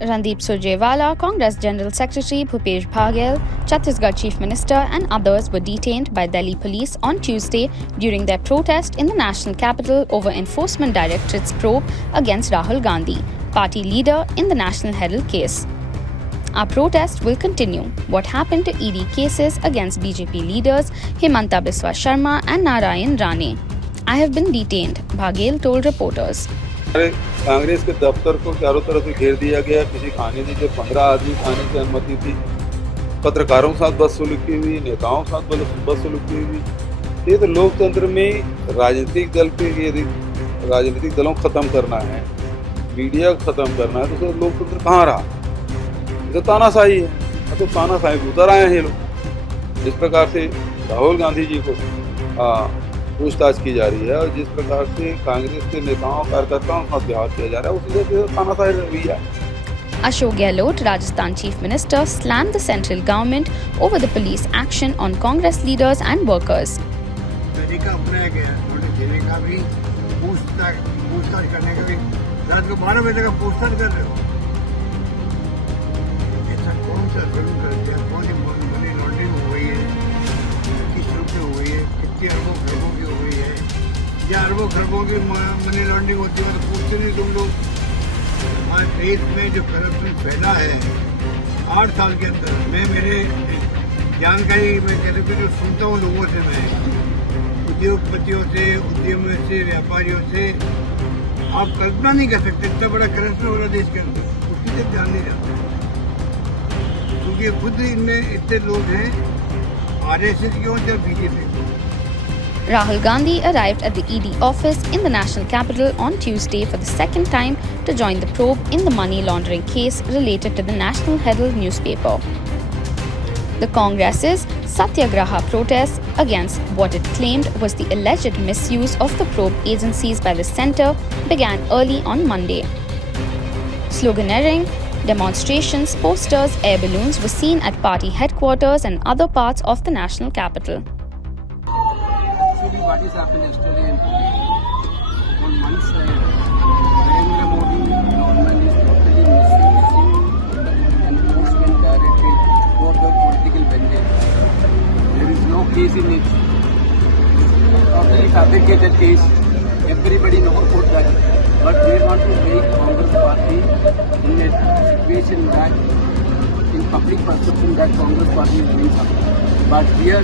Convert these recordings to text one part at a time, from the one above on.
Randeep Surjewala, Congress General Secretary Bhupesh Baghel, Chhattisgarh Chief Minister and others were detained by Delhi police on Tuesday during their protest in the national capital over Enforcement Directorate's probe against Rahul Gandhi, party leader in the National Herald case. Our protest will continue. What happened to ED cases against BJP leaders Himanta Biswa Sharma and Narayan Rane? I have been detained, Baghel told reporters. Congress के दफ्तर को चारों तरफ से घेर दिया गया। किसी खाने की जो 15 आदमी खाने की अनुमति थी, पत्रकारों के साथ बदसलूकी हुई, नेताओं के साथ बदसलूकी हुई। ये तो लोकतंत्र में राजनीतिक दलों को खत्म करना है, मीडिया को खत्म करना है, तो लोकतंत्र कहाँ रहा? तो तानाशाही है। तो तानाशाही उतर आए हैं ये लोग। जिस प्रकार से राहुल गांधी जी को पूछताछ की जा रही है और जिस प्रकार से कांग्रेस के नेताओं कार्यकर्ताओं का व्यवहार किया जा रहा है, उसी से तानाशाही रवैया है। Ashok Gehlot, Rajasthan Chief Minister, slammed the central government over the police action on Congress leaders and workers. तरीका अपनाया गया नोटिस देने का भी, पूछताछ करने का भी। रात को 12 बजे तक पूछताछ कर रहे हो। ऐसा कौन सा जुल्म कर दिया? कौन सी मनी लॉन्ड्रिंग हो गई है? किस रूप में हो गई है? कितने अरबों खरबों की हो गई है? या अरबों खरबों की मनी लॉन्ड्रिंग होती है तो पूछते नहीं तुम लोग? हमारे देश में जो करप्शन फैला है 8 साल के अंदर, मैं मेरे जानकारी में कहते हुए जो सुनता हूँ लोगों से, मैं उद्योगपतियों से, उद्यमियों से, व्यापारियों से, आप कल्पना नहीं कर सकते इतना बड़ा करप्शन हो रहा देश के अंदर। उसकी तक ध्यान नहीं जाता क्योंकि खुद इनमें इतने लोग हैं, RSS की और BJP. Rahul Gandhi arrived at the ED office in the national capital on Tuesday for the second time to join the probe in the money laundering case related to the National Herald newspaper. The Congress's Satyagraha protest against what it claimed was the alleged misuse of the probe agencies by the centre began early on Monday. Sloganeering, demonstrations, posters, air balloons were seen at party headquarters and other parts of the national capital. What is happening yesterday and today? On one side, Narendra Modi government is totally misusing the enforcement directorate for the political vendetta. There is no case in it. Totally fabricated case. Everybody knows about that. But they want to make Congress party in a situation that, in public perception, that Congress party is doing something. But here,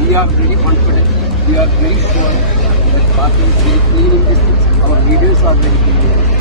we are very confident. We are very sure that party is very clean in this thing. Our leaders are very clean.